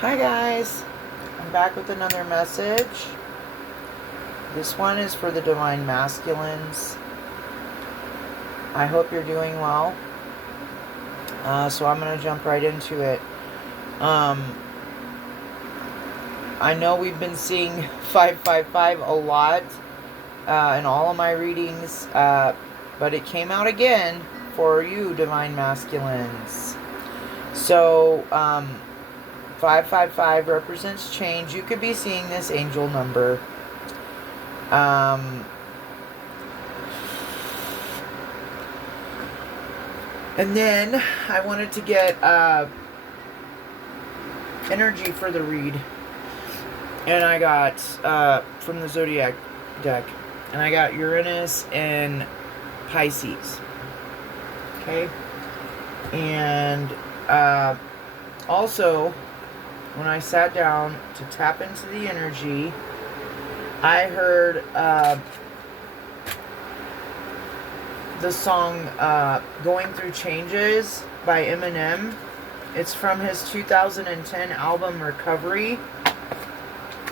Hi guys, I'm back with another message. This one is for the Divine Masculines. I hope you're doing well. So I'm going to jump right into it. I know we've been seeing 555 a lot in all of my readings, but it came out again for you, Divine Masculines. So, 555 represents change. You could be seeing this angel number. And then I wanted to get energy for the read. And I got from the Zodiac deck. And I got Uranus and Pisces. Okay. And also, when I sat down to tap into the energy, I heard the song Going Through Changes by Eminem. It's from his 2010 album Recovery.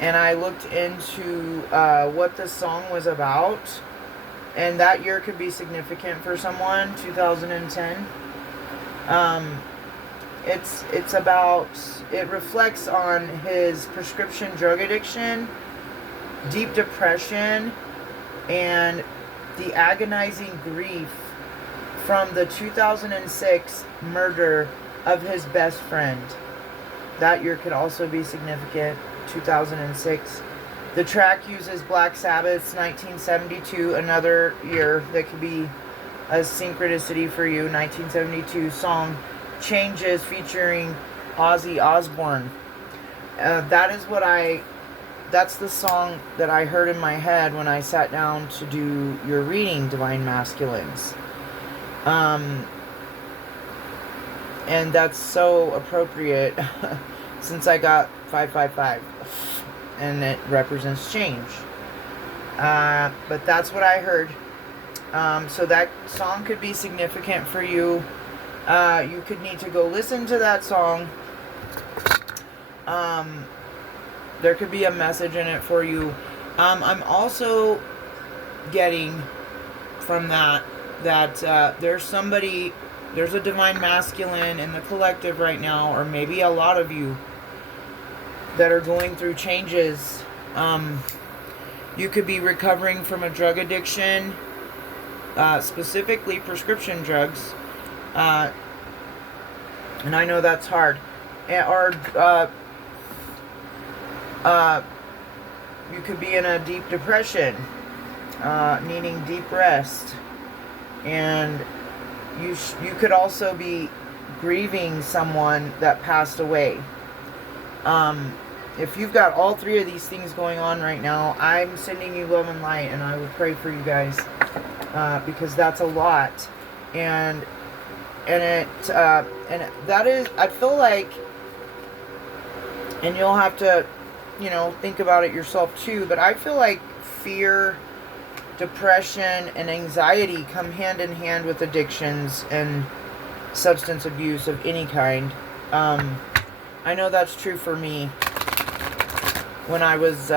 And I looked into what the song was about. And that year could be significant for someone, 2010. It's about, it reflects on his prescription drug addiction, deep depression, and the agonizing grief from the 2006 murder of his best friend. That year could also be significant, 2006. The track uses Black Sabbath's 1972, another year that could be a synchronicity for you, 1972 song Changes featuring Ozzy Osbourne. That's the song that I heard in my head when I sat down to do your reading, Divine Masculines. And that's so appropriate since I got 555 and it represents change. But that's what I heard. So that song could be significant for you. You could need to go listen to that song. There could be a message in it for you. I'm also getting from that there's a Divine Masculine in the collective right now, or maybe a lot of you that are going through changes. You could be recovering from a drug addiction, specifically prescription drugs. And I know that's hard. Or you could be in a deep depression, needing deep rest. And you could also be grieving someone that passed away. If you've got all three of these things going on right now, I'm sending you love and light, and I will pray for you guys, because that's a lot. And that is, I feel like, and you'll have to, think about it yourself too, but I feel like fear, depression, and anxiety come hand in hand with addictions and substance abuse of any kind. I know that's true for me. When I was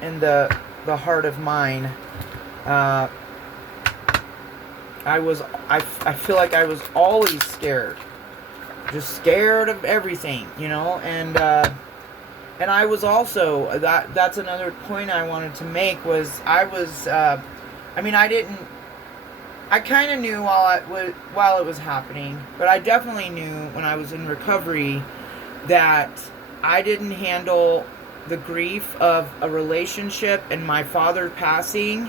in the heart of mine, I feel like I was always scared. Just scared of everything, and I was also, that's another point I wanted to make, was I kind of knew while it was happening, but I definitely knew when I was in recovery that I didn't handle the grief of a relationship and my father passing,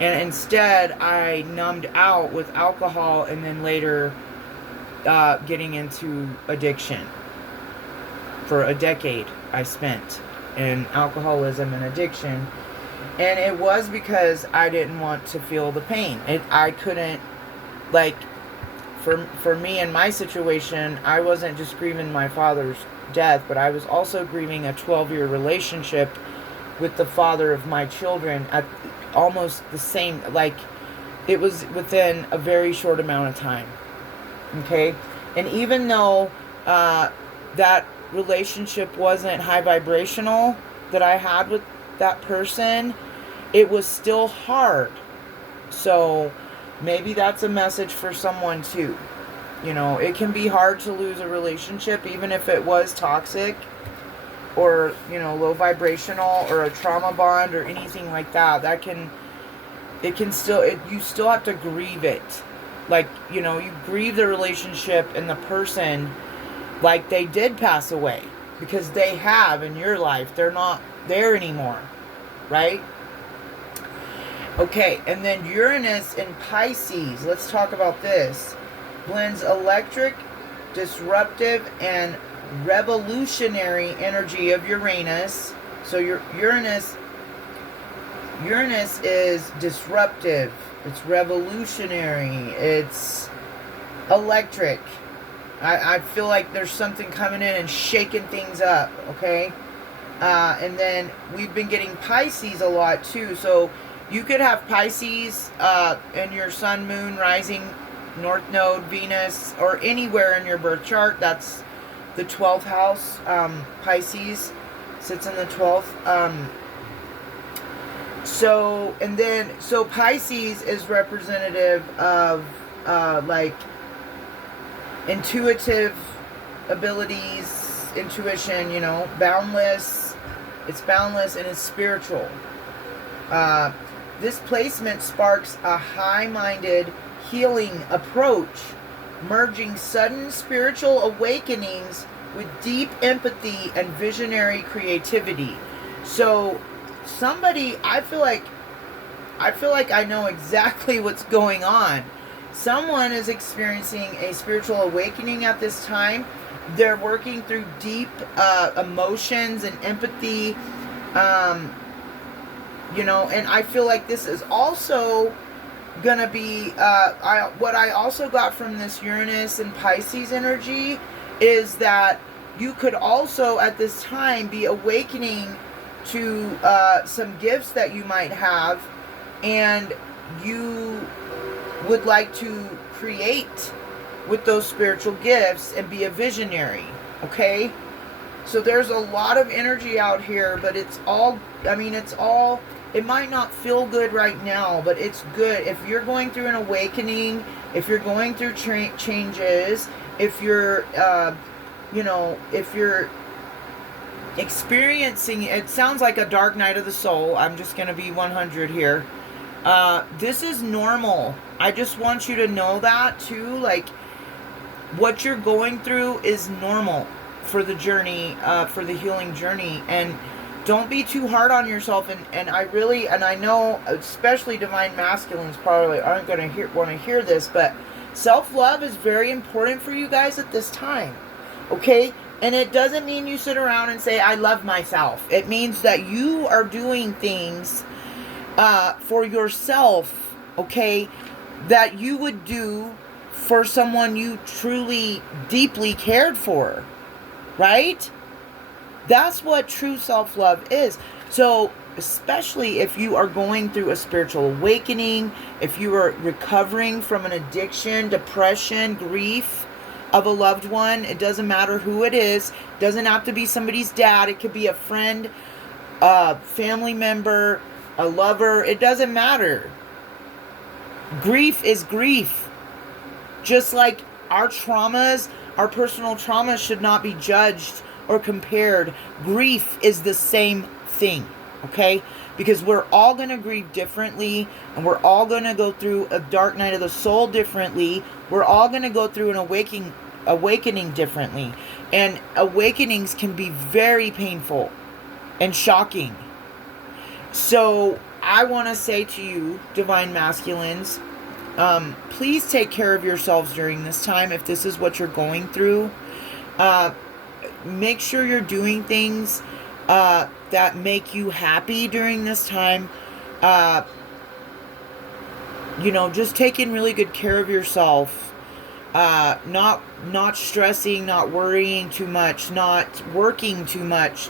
and instead I numbed out with alcohol, and then later getting into addiction. For a decade I spent in alcoholism and addiction, and it was because I didn't want to feel the pain. I couldn't, for me in my situation, I wasn't just grieving my father's death, but I was also grieving a 12-year relationship with the father of my children at almost the same, it was within a very short amount of time. Okay? And even though that relationship wasn't high vibrational that I had with that person, it was still hard. So maybe that's a message for someone too. You know, it can be hard to lose a relationship, even if it was toxic or, you know, low vibrational or a trauma bond or anything like that. You still have to grieve it. Like, you know, you grieve the relationship and the person like they did pass away, because they have in your life. They're not there anymore, right? Okay, and then Uranus in Pisces. Let's talk about this. Blends electric, disruptive, and revolutionary energy of Uranus. So your Uranus is disruptive, it's revolutionary, it's electric. I feel like there's something coming in and shaking things up, okay? And then we've been getting Pisces a lot too. So you could have Pisces in your sun, moon, rising, north node, Venus, or anywhere in your birth chart. That's the 12th house. Pisces sits in the 12th. So Pisces is representative of like intuitive abilities, intuition, you know, boundless. It's boundless and it's spiritual. This placement sparks a high-minded healing approach, merging sudden spiritual awakenings with deep empathy and visionary creativity. So I feel like I know exactly what's going on. Someone is experiencing a spiritual awakening at this time. They're working through deep emotions and empathy, you know, and I feel like this is also gonna be what I also got from this Uranus and Pisces energy is that you could also at this time be awakening to some gifts that you might have, and you would like to create with those spiritual gifts and be a visionary, okay? So there's a lot of energy out here, but it might not feel good right now, but it's good. If you're going through an awakening, if you're going through changes, if you're, if you're experiencing, it sounds like a dark night of the soul. I'm just going to be 100 here. This is normal. I just want you to know that too. Like, what you're going through is normal for the journey, for the healing journey. And don't be too hard on yourself. And I know, especially divine masculines probably aren't going to want to hear this, but self-love is very important for you guys at this time. Okay? And it doesn't mean you sit around and say, I love myself. It means that you are doing things for yourself, okay, that you would do for someone you truly, deeply cared for, right? That's what true self-love is. So, especially if you are going through a spiritual awakening, if you are recovering from an addiction, depression, grief of a loved one, it doesn't matter who it is. It doesn't have to be somebody's dad. It could be a friend, a family member, a lover. It doesn't matter. Grief is grief. Just like our traumas, our personal traumas should not be judged or compared. Grief is the same thing, okay? Because we're all going to grieve differently, and we're all going to go through a dark night of the soul differently. We're all going to go through an awakening differently. And awakenings can be very painful and shocking. So I want to say to you, divine masculines, please take care of yourselves during this time if this is what you're going through. Make sure you're doing things that make you happy during this time. Just taking really good care of yourself. Not stressing, not worrying too much, not working too much,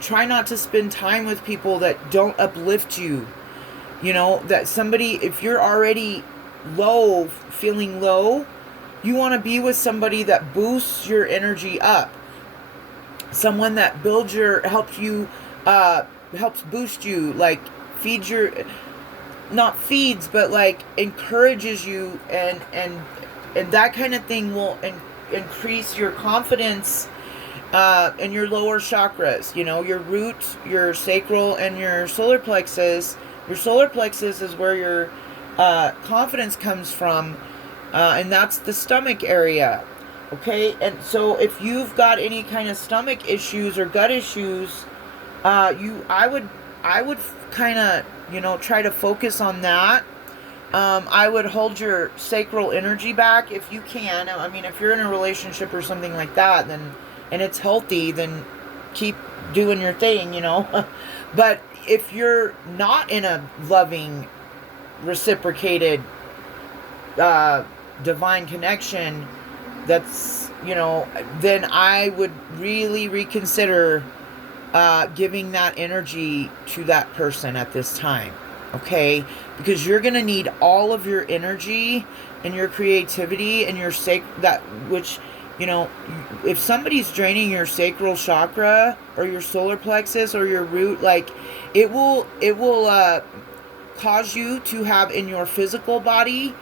try not to spend time with people that don't uplift you. That somebody, if you're already low, feeling low, You want to be with somebody that boosts your energy up. Someone that builds your, helps boost you, like feeds your, not feeds, but like encourages you, and that kind of thing will increase your confidence in your lower chakras, your root, your sacral, and your solar plexus. Your solar plexus is where your confidence comes from, and that's the stomach area. Okay, and so if you've got any kind of stomach issues or gut issues, I would kind of, try to focus on that. I would hold your sacral energy back if you can. I mean, if you're in a relationship or something like that, then, and it's healthy, then keep doing your thing. But if you're not in a loving, reciprocated, divine connection, that's, then I would really reconsider giving that energy to that person at this time. Okay? Because you're going to need all of your energy and your creativity and your if somebody's draining your sacral chakra or your solar plexus or your root, like it will cause you to have in your physical body,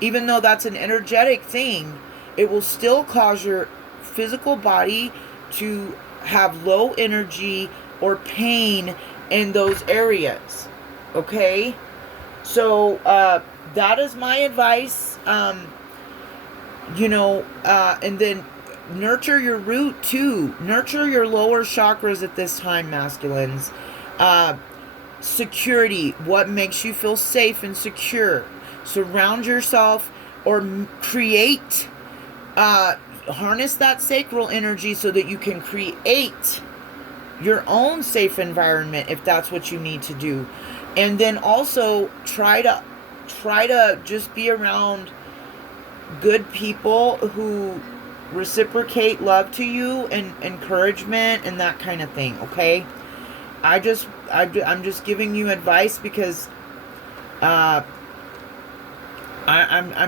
even though that's an energetic thing, it will still cause your physical body to have low energy or pain in those areas. Okay? So, that is my advice. And then nurture your root too. Nurture your lower chakras at this time, masculines. Security. What makes you feel safe and secure? Surround yourself or create, harness that sacral energy so that you can create your own safe environment if that's what you need to do. And then also try to just be around good people who reciprocate love to you and encouragement and that kind of thing. Okay, I'm just giving you advice because I'm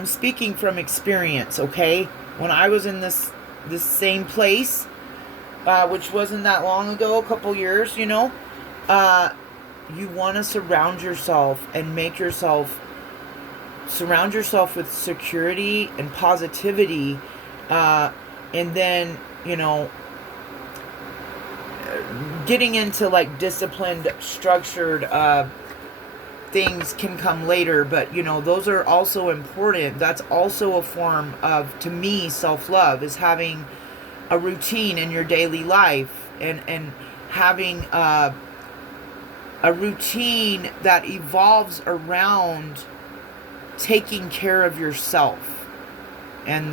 speaking from experience. Okay, when I was in this same place, which wasn't that long ago, a couple years, you want to surround yourself with security and positivity, and then, getting into like disciplined, structured things can come later, but those are also important. That's also a form of, to me, self-love, is having a routine in your daily life and having a routine that evolves around taking care of yourself and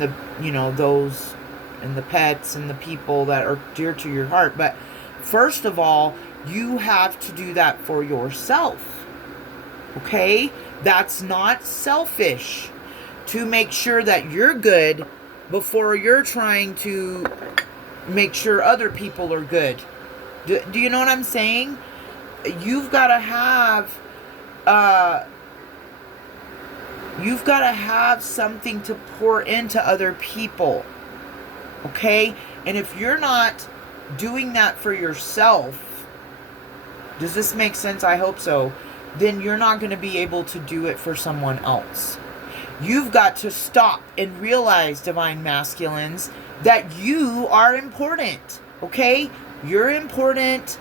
those and the pets and the people that are dear to your heart. But first of all, you have to do that for yourself. Okay? That's not selfish to make sure that you're good before you're trying to make sure other people are good. Do you know what I'm saying? You've got to have something to pour into other people. Okay? And if you're not doing that for yourself, does this make sense? I hope so. Then you're not going to be able to do it for someone else. You've got to stop and realize, divine masculines, that you are important. Okay? You're important.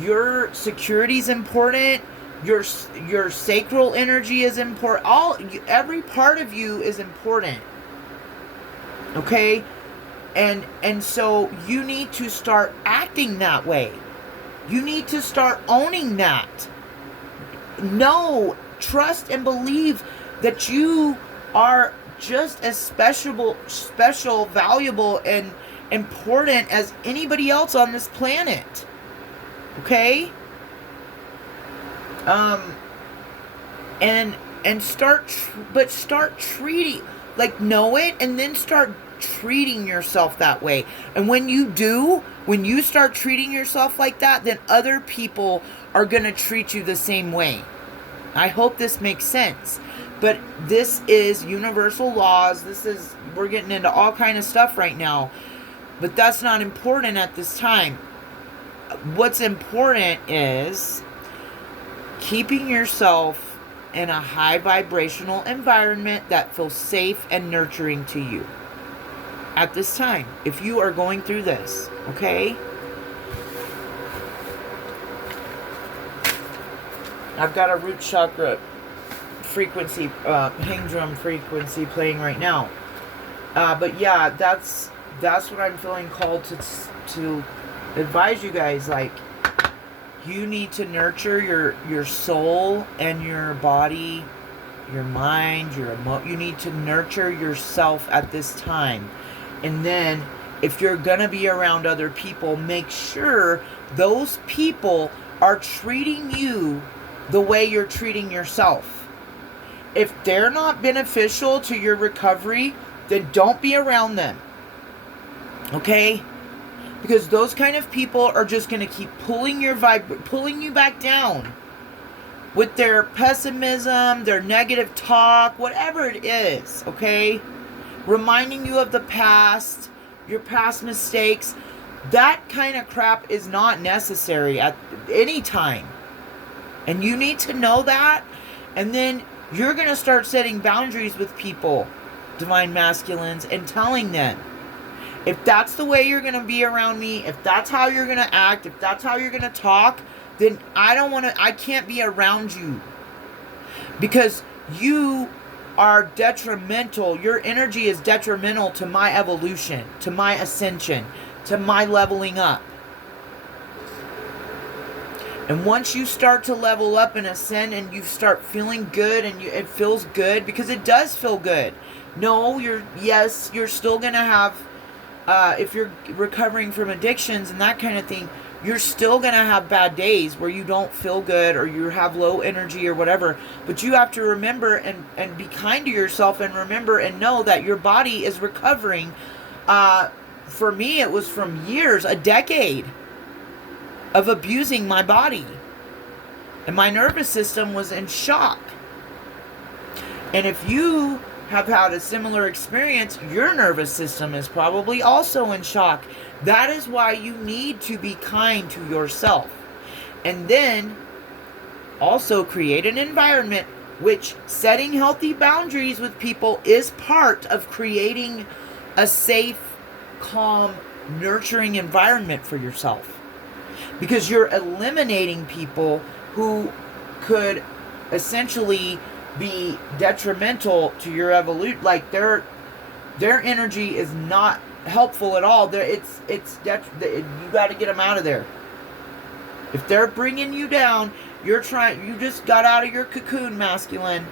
Your security is important. Your sacral energy is important. Every part of you is important. Okay? And so you need to start acting that way. You need to start owning that. Know, trust, and believe that you are just as special, valuable, and important as anybody else on this planet. Okay? And start treating, like, know it, and then start treating yourself that way. And when you start treating yourself like that, then other people are going to treat you the same way. I hope this makes sense. But this is universal laws. We're getting into all kind of stuff right now. But that's not important at this time. What's important is keeping yourself in a high vibrational environment that feels safe and nurturing to you at this time, if you are going through this, okay? I've got a root chakra frequency, hang drum frequency playing right now. But yeah, that's what I'm feeling called to advise you guys. Like, you need to nurture your soul and your body, your mind, you need to nurture yourself at this time. And then if you're gonna be around other people, make sure those people are treating you the way you're treating yourself. If they're not beneficial to your recovery, then don't be around them. Okay? Because those kind of people are just going to keep pulling you back down with their pessimism, their negative talk, whatever it is, okay? Reminding you of the past, your past mistakes. That kind of crap is not necessary at any time. And you need to know that. And then you're going to start setting boundaries with people, divine masculines, and telling them, if that's the way you're going to be around me, if that's how you're going to act, if that's how you're going to talk, then I can't be around you. Because you are detrimental. Your energy is detrimental to my evolution, to my ascension, to my leveling up. And once you start to level up and ascend and you start feeling good and it feels good, because it does feel good. No, you're still going to have, if you're recovering from addictions and that kind of thing, you're still going to have bad days where you don't feel good or you have low energy or whatever. But you have to remember and be kind to yourself and remember and know that your body is recovering. For me, it was from years, a decade of abusing my body. And my nervous system was in shock. And if you have had a similar experience, your nervous system is probably also in shock. That is why you need to be kind to yourself. And then also create an environment which setting healthy boundaries with people is part of creating a safe, calm, nurturing environment for yourself. Because you're eliminating people who could essentially be detrimental to your evolution. Like their energy is not helpful at all. You got to get them out of there. If they're bringing you down, you just got out of your cocoon, masculine.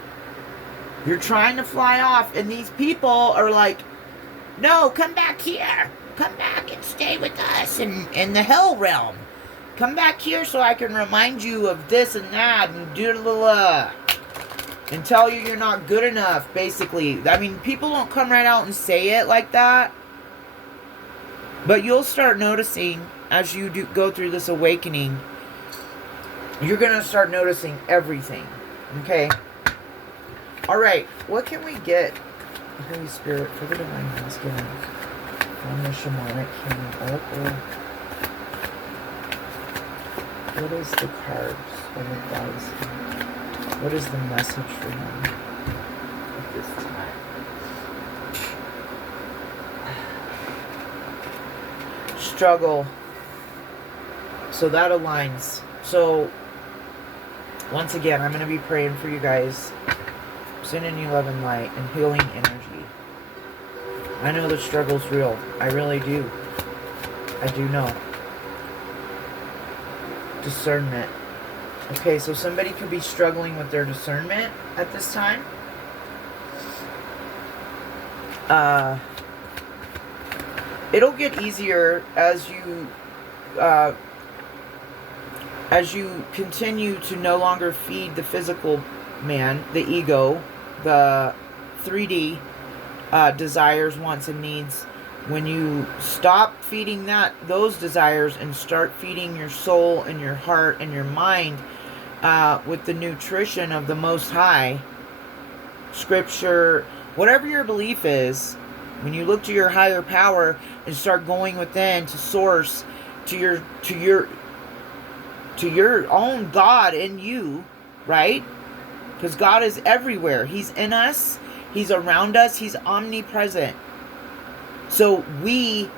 You're trying to fly off, and these people are like, no, come back here. Come back and stay with us in the hell realm. Come back here so I can remind you of this and that and do and tell you you're not good enough, basically. I mean, people don't come right out and say it like that. But you'll start noticing as you go through this awakening, you're going to start noticing everything. Okay? Alright, what can we get, Holy Spirit, for the divine masculine from the shamanic healing oracle? What is the cards of advice? What is the message for him at this time? Struggle. So that aligns. So, once again, I'm going to be praying for you guys. Sending you love and light and healing energy. I know the struggle's real. I really do. I do know. Discernment. Okay, so somebody could be struggling with their discernment at this time. It'll get easier as you continue to no longer feed the physical man, the ego, the 3D desires, wants, and needs. When you stop feeding those desires and start feeding your soul and your heart and your mind, with the nutrition of the Most High, Scripture, whatever your belief is, when you look to your higher power and start going within to source, to your own God in you, right? Because God is everywhere. He's in us. He's around us. He's omnipresent. So we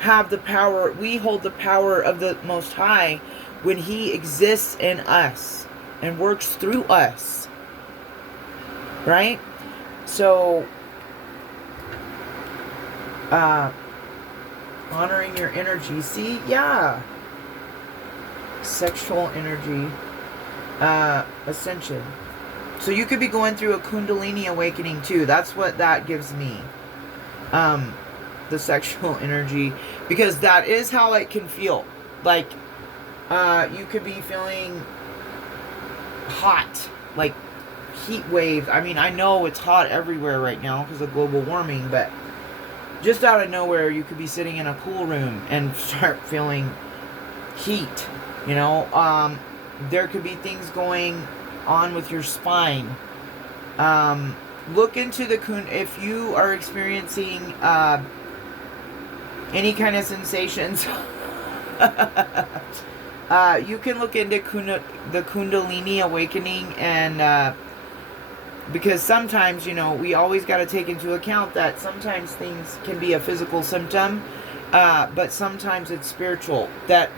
have the power. We hold the power of the Most High when He exists in us and works through us. Right? So, honoring your energy. See? Yeah. Sexual energy. Ascension. So you could be going through a Kundalini awakening too. That's what that gives me. The sexual energy. Because that is how it can feel. Like, you could be feeling hot. Like, heat waves. I mean, I know it's hot everywhere right now because of global warming. But just out of nowhere, you could be sitting in a cool room and start feeling heat. You know, there could be things going on with your spine. Look into the if you are experiencing any kind of sensations. You can look into the Kundalini awakening, and because sometimes, you know, we always got to take into account that sometimes things can be a physical symptom, but sometimes it's spiritual. That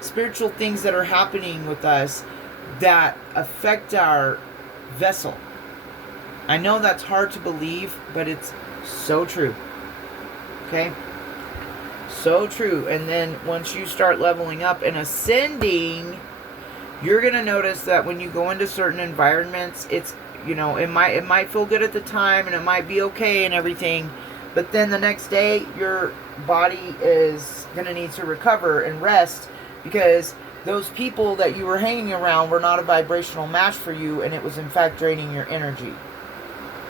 spiritual things that are happening with us that affect our vessel. I know that's hard to believe, but it's so true. Okay? So true. And then once you start leveling up and ascending, you're going to notice that when you go into certain environments, it's, you know, it might feel good at the time and it might be okay and everything, but then the next day your body is going to need to recover and rest because those people that you were hanging around were not a vibrational match for you, and it was in fact draining your energy.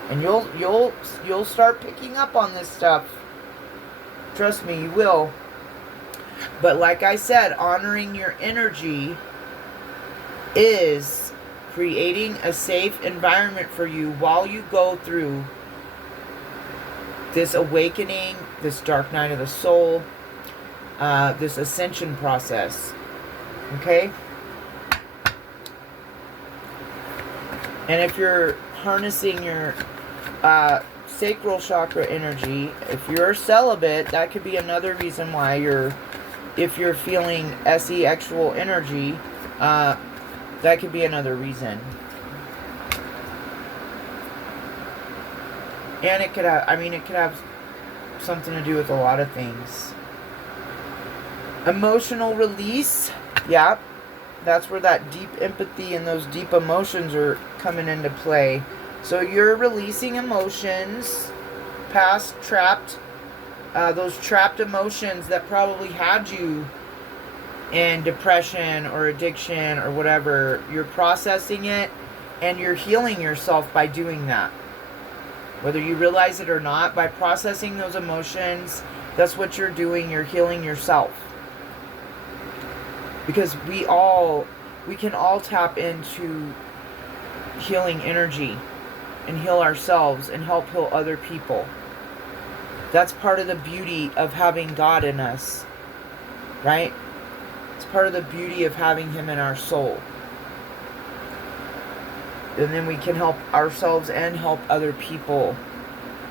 And you'll start picking up on this stuff. Trust me, you will. But like I said, honoring your energy is creating a safe environment for you while you go through this awakening, this dark night of the soul, this ascension process. Okay? And if you're harnessing your sacral chakra energy, if you're celibate, that could be another reason why if you're feeling sexual energy, that could be another reason. And it could have something to do with a lot of things. Emotional release. Yeah, that's where that deep empathy and those deep emotions are coming into play. So you're releasing emotions, past trapped, those trapped emotions that probably had you in depression or addiction or whatever. You're processing it and you're healing yourself by doing that. Whether you realize it or not, by processing those emotions, that's what you're doing. You're healing yourself. Because we can all tap into healing energy and heal ourselves and help heal other people. That's part of the beauty of having God in us, right? It's part of the beauty of having Him in our soul. And then we can help ourselves and help other people,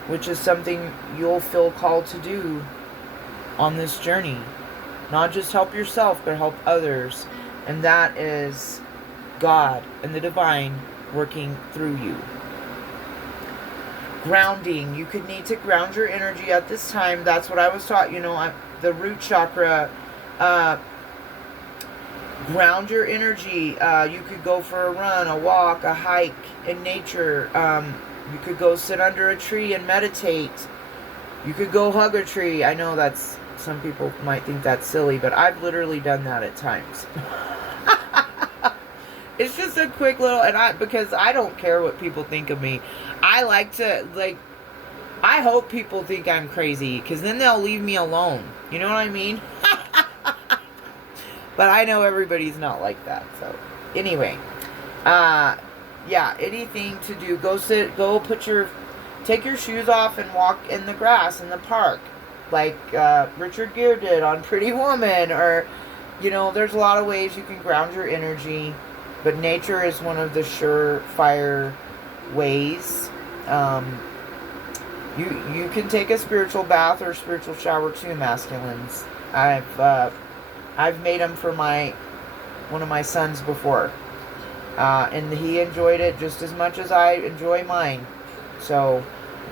which is something you'll feel called to do on this journey. Not just help yourself, but help others. And that is God and the divine working through you. Grounding. You could need to ground your energy at this time. That's what I was taught. You know, the root chakra. Ground your energy. You could go for a run, a walk, a hike in nature. You could go sit under a tree and meditate. You could go hug a tree. I know that's... Some people might think that's silly, but I've literally done that at times. It's just a quick little, because I don't care what people think of me. I like to, I hope people think I'm crazy, because then they'll leave me alone. You know what I mean? But I know everybody's not like that, so. Anyway, Yeah, anything to do. Take your shoes off and walk in the grass in the park, like Richard Gere did on Pretty Woman, or there's a lot of ways you can ground your energy, but nature is one of the surefire ways. You can take a spiritual bath or a spiritual shower too, masculines. I've made them for one of my sons before, and he enjoyed it just as much as I enjoy mine. So,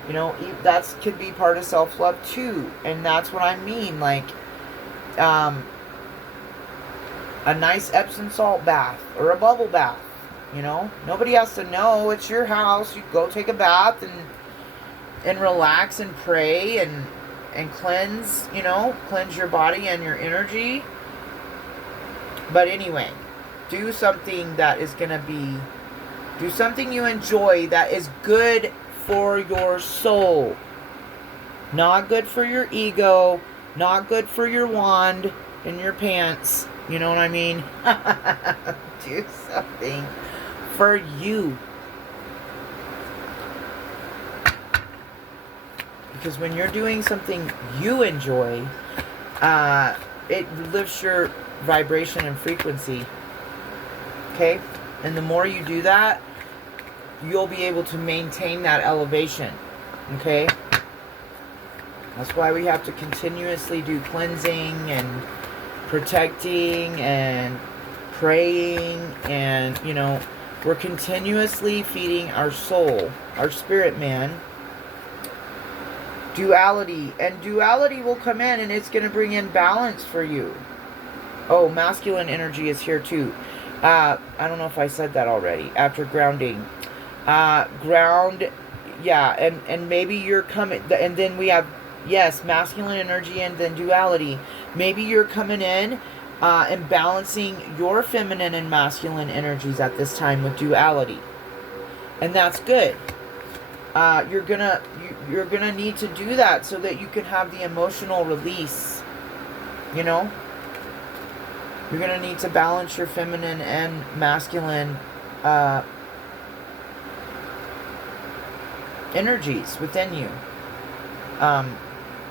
that could be part of self-love too, and that's what I mean. Like, a nice Epsom salt bath or a bubble bath. Nobody has to know. It's your house. You go take a bath and relax and pray and cleanse. Cleanse your body and your energy. But anyway, do something do something you enjoy that is good for your soul. Not good for your ego. Not good for your wand in your pants. You know what I mean? Do something for you. Because when you're doing something you enjoy, it lifts your vibration and frequency. Okay? And the more you do that, you'll be able to maintain that elevation. Okay? That's why we have to continuously do cleansing and protecting and praying, and we're continuously feeding our soul, our spirit man, duality, and duality will come in and it's going to bring in balance for you. Oh, masculine energy is here too. I don't know if I said that already. After grounding, ground, yeah, and maybe you're coming, and then we have, yes, masculine energy and then duality. Maybe you're coming in and balancing your feminine and masculine energies at this time with duality, and that's good. You're gonna need to do that so that you can have the emotional release. You're gonna need to balance your feminine and masculine energies within you.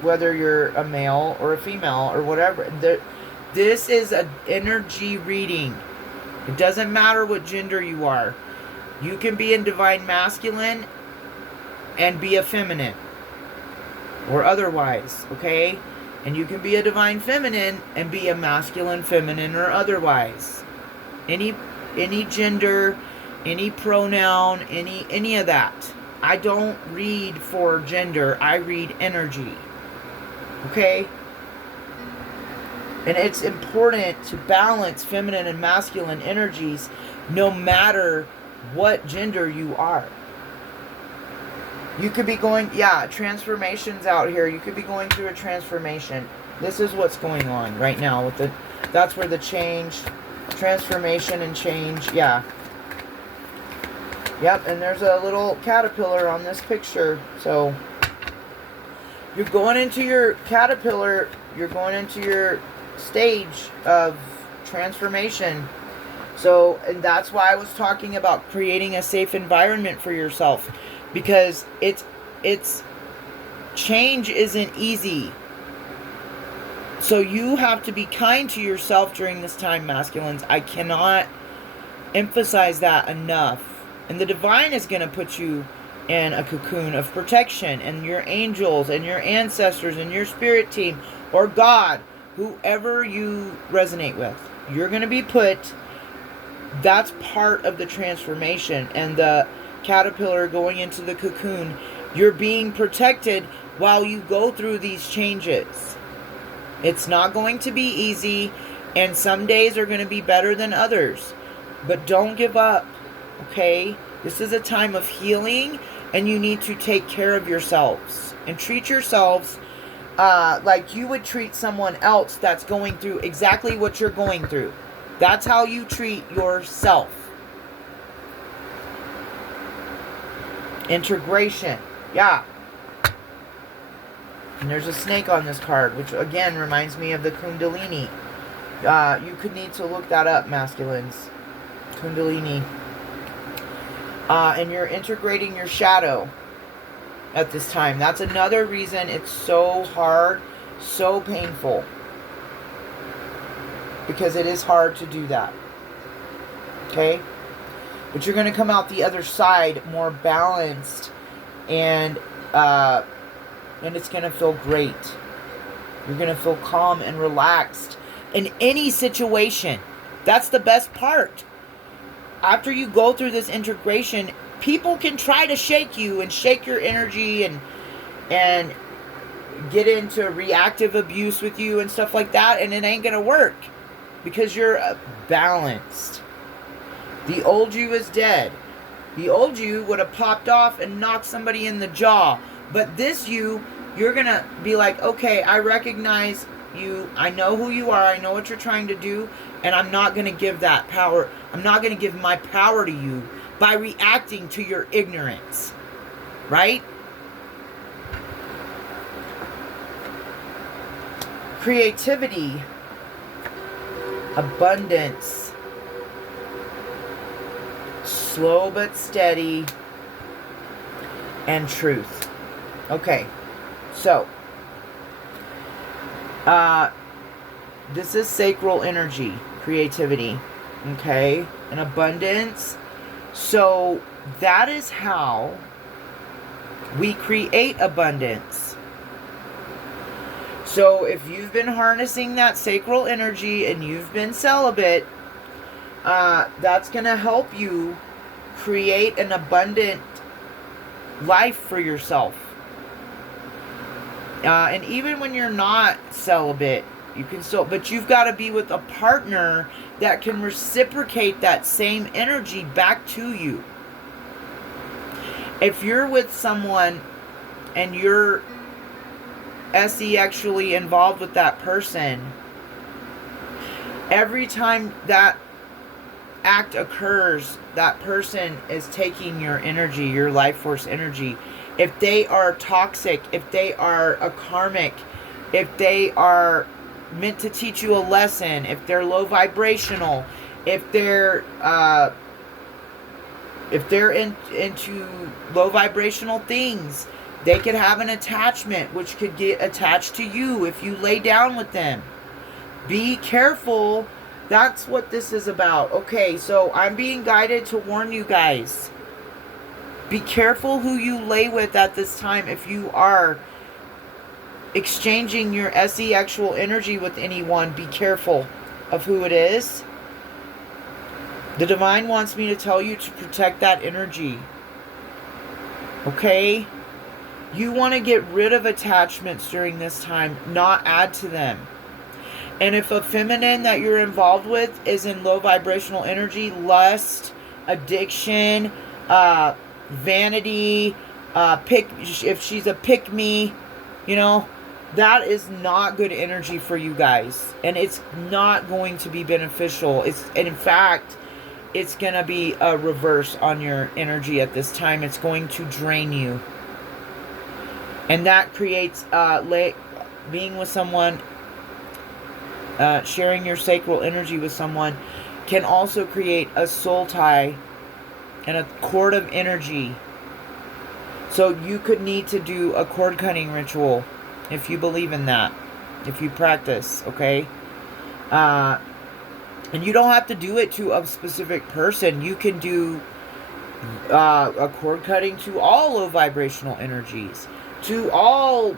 Whether you're a male or a female or whatever. This is an energy reading. It doesn't matter what gender you are. You can be in divine masculine and be a feminine. Or otherwise, okay? And you can be a divine feminine and be a masculine feminine or otherwise. Any gender, any pronoun, any of that. I don't read for gender. I read energy. Okay? And it's important to balance feminine and masculine energies no matter what gender you are. You could be going, transformations out here. You could be going through a transformation. This is what's going on right now with that's where the transformation and change, yeah. Yep, and there's a little caterpillar on this picture. So you're going into your caterpillar, you're going into your stage of transformation. So, and that's why I was talking about creating a safe environment for yourself, because it's change isn't easy. So you have to be kind to yourself during this time, masculines. I cannot emphasize that enough. And the divine is going to put you in a cocoon of protection, and your angels and your ancestors and your spirit team or God, whoever you resonate with, you're going to be put. That's part of the transformation. And the caterpillar going into the cocoon, you're being protected while you go through these changes. It's not going to be easy, and some days are going to be better than others, but don't give up. Okay? This is a time of healing, and you need to take care of yourselves and treat yourselves like you would treat someone else that's going through exactly what you're going through. That's how you treat yourself. Integration. Yeah. And there's a snake on this card, which again reminds me of the Kundalini. You could need to look that up, masculines. Kundalini. And you're integrating your shadow at this time. That's another reason it's so hard, so painful. Because it is hard to do that. Okay? But you're going to come out the other side more balanced, and it's going to feel great. You're going to feel calm and relaxed in any situation. That's the best part. After you go through this integration, people can try to shake you and shake your energy and get into reactive abuse with you and stuff like that, and it ain't going to work because you're balanced. The old you is dead. The old you would have popped off and knocked somebody in the jaw. But this you're going to be like, okay, I recognize you. I know who you are. I know what you're trying to do. And I'm not going to give that power. I'm not going to give my power to you by reacting to your ignorance. Right? Creativity. Abundance. Slow but steady. And truth. Okay. So. This is sacral energy. Creativity. Okay. And abundance. So. That is how we create abundance. So if you've been harnessing that sacral energy and you've been celibate, that's going to help you create an abundant life for yourself. And even when you're not celibate, you can still, but you've got to be with a partner that can reciprocate that same energy back to you. If you're with someone and you're SE-actually involved with that person, every time that act occurs, that person is taking your energy, your life force energy. If they are toxic, if they are a karmic, if they are meant to teach you a lesson, if they're low vibrational, if they're into low vibrational things, they could have an attachment which could get attached to you if you lay down with them. Be careful. That's what this is about. Okay, so I'm being guided to warn you guys. Be careful who you lay with at this time if you are exchanging your SE-actual energy with anyone. Be careful of who it is. The divine wants me to tell you to protect that energy. Okay? You want to get rid of attachments during this time, not add to them. And if a feminine that you're involved with is in low vibrational energy, lust, addiction, vanity, if she's a pick-me, that is not good energy for you guys. And it's not going to be beneficial. And in fact, it's going to be a reverse on your energy at this time. It's going to drain you. And that creates being with someone, sharing your sacral energy with someone can also create a soul tie and a cord of energy. So you could need to do a cord cutting ritual if you believe in that, if you practice, okay? And you don't have to do it to a specific person. You can do a cord cutting to all low vibrational energies, to all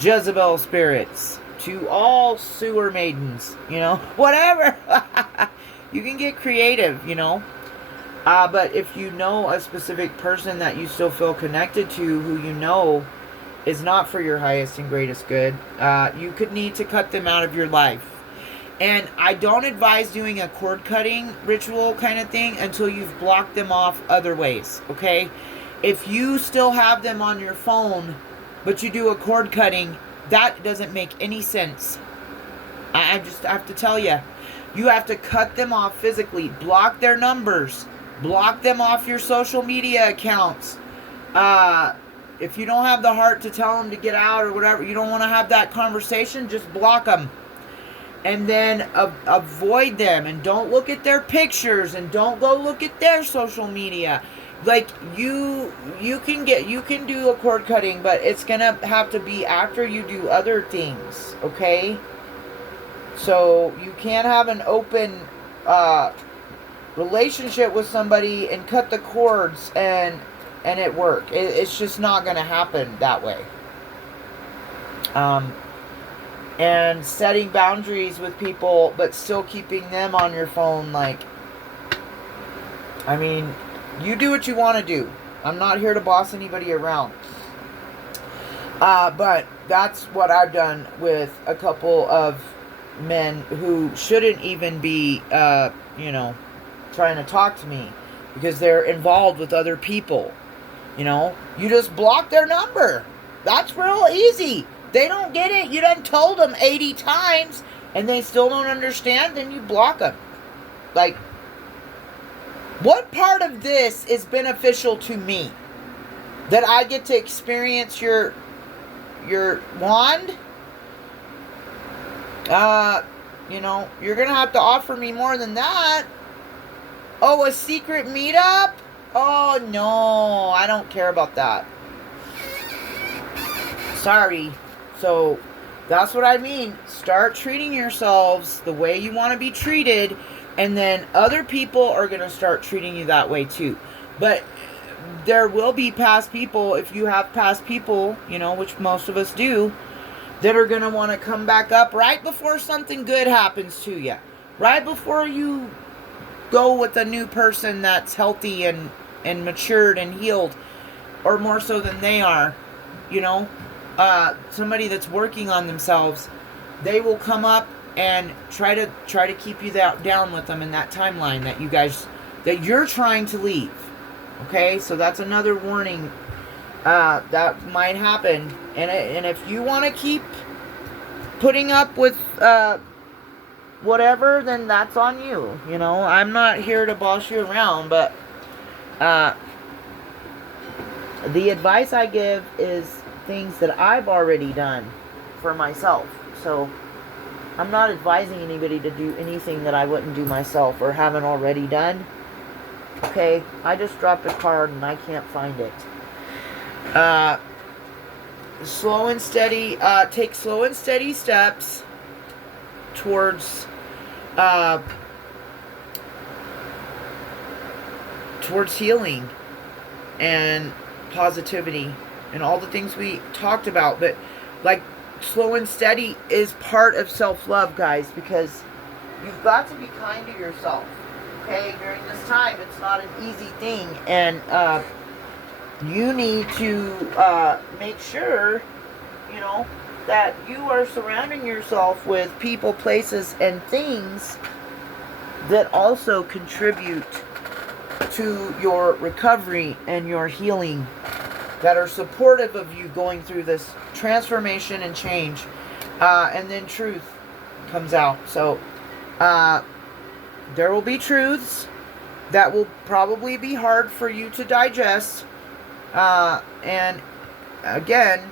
Jezebel spirits, to all sewer maidens, whatever. You can get creative, but if you know a specific person that you still feel connected to, who you know is not for your highest and greatest good, you could need to cut them out of your life. And I don't advise doing a cord cutting ritual kind of thing until you've blocked them off other ways, okay? If you still have them on your phone, but you do a cord cutting, that doesn't make any sense. I just have to tell you. You have to cut them off physically. Block their numbers. Block them off your social media accounts. If you don't have the heart to tell them to get out or whatever, you don't want to have that conversation, just block them. and then avoid them, and don't look at their pictures, and don't go look at their social media. Like, you can do a cord cutting, but it's gonna have to be after you do other things, okay? So you can't have an open relationship with somebody and cut the cords and it work. It's just not gonna happen that way. And setting boundaries with people, but still keeping them on your phone, like, I mean, you do what you want to do. I'm not here to boss anybody around. But that's what I've done with a couple of men who shouldn't even be, trying to talk to me because they're involved with other people. You just block their number. That's real easy. They don't get it. You done told them 80 times and they still don't understand, then you block them. Like, what part of this is beneficial to me? That I get to experience your wand? You're going to have to offer me more than that. Oh, a secret meetup? Oh, no, I don't care about that. Sorry. So, that's what I mean. Start treating yourselves the way you want to be treated, and then other people are going to start treating you that way too. But there will be past people, if you have past people, which most of us do, that are going to want to come back up right before something good happens to you. Right before you go with a new person that's healthy and matured and healed, or more so than they are, somebody that's working on themselves, they will come up and try to keep you down with them in that timeline that you're trying to leave. Okay, so that's another warning that might happen. And if you want to keep putting up with whatever, then that's on you. I'm not here to boss you around, but the advice I give is things that I've already done for myself. So I'm not advising anybody to do anything that I wouldn't do myself or haven't already done. Okay, I just dropped a card and I can't find it. Slow and steady. Take slow and steady steps towards healing and positivity and all the things we talked about. But like, slow and steady is part of self-love, guys, because you've got to be kind to yourself. Okay, during this time, it's not an easy thing, and you need to make sure, that you are surrounding yourself with people, places, and things that also contribute to your recovery and your healing, that are supportive of you going through this transformation and change. And then truth comes out. So, there will be truths that will probably be hard for you to digest. And again,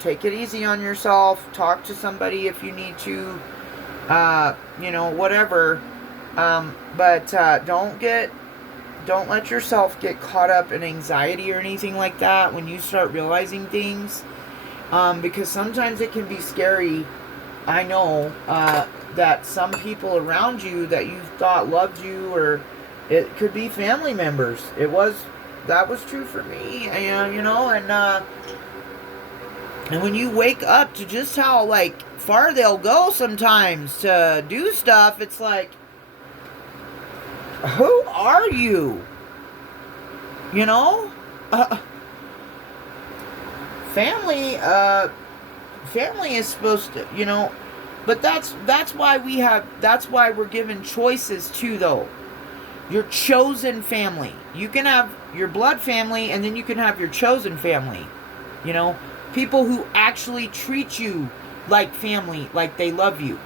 take it easy on yourself. Talk to somebody if you need to, whatever. But don't let yourself get caught up in anxiety or anything like that when you start realizing things. Because sometimes it can be scary. I know that some people around you that you thought loved you, or it could be family members. That was true for me, and when you wake up to just how far they'll go sometimes to do stuff, it's like, who are you? Family is supposed to, but that's why we're given choices too, though. Your chosen family. You can have your blood family, and then you can have your chosen family. People who actually treat you like family, like they love you.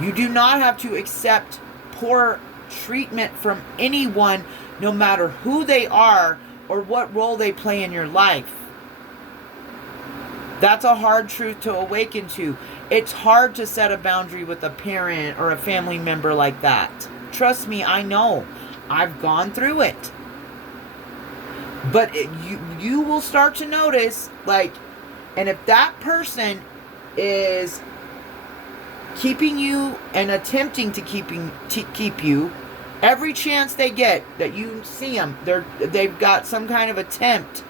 You do not have to accept poor treatment from anyone, no matter who they are or what role they play in your life. That's a hard truth to awaken to. It's hard to set a boundary with a parent or a family member like that. Trust me, I know. I've gone through it. But you will start to notice, like, and if that person is keeping you and attempting to keep you, every chance they get that you see them, they've got some kind of attempt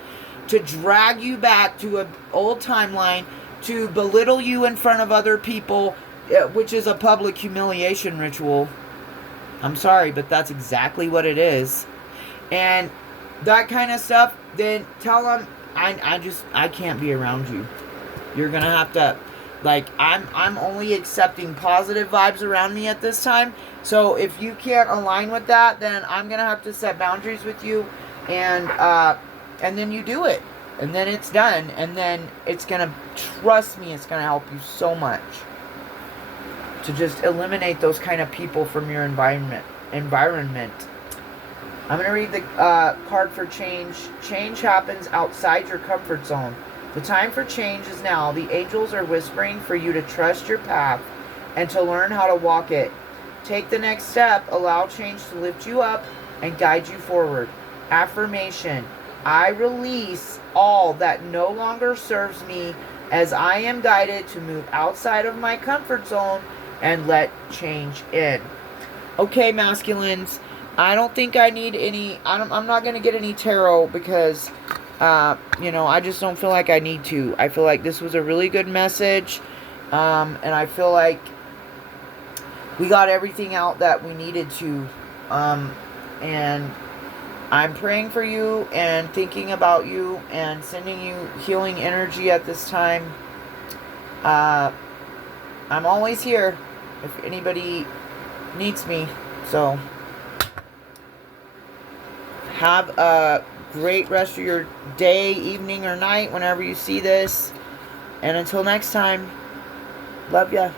to drag you back to an old timeline, to belittle you in front of other people, which is a public humiliation ritual. I'm sorry, but that's exactly what it is. And that kind of stuff, then tell them, I can't be around you. You're gonna have to, like, I'm only accepting positive vibes around me at this time. So if you can't align with that, then I'm gonna have to set boundaries with you, and then you do it, and then it's done, and then it's gonna, trust me, it's gonna help you so much to just eliminate those kind of people from your environment. I'm going to read the card for change. Change happens outside your comfort zone. The time for change is now. The angels are whispering for you to trust your path and to learn how to walk it. Take the next step. Allow change to lift you up and guide you forward. Affirmation. I release all that no longer serves me as I am guided to move outside of my comfort zone and let change in. Okay, masculines. I don't think I need any, I'm not going to get any tarot because, I just don't feel like I need to. I feel like this was a really good message. And I feel like we got everything out that we needed to. And I'm praying for you and thinking about you and sending you healing energy at this time. I'm always here if anybody needs me. So have a great rest of your day, evening, or night whenever you see this. And until next time, love ya.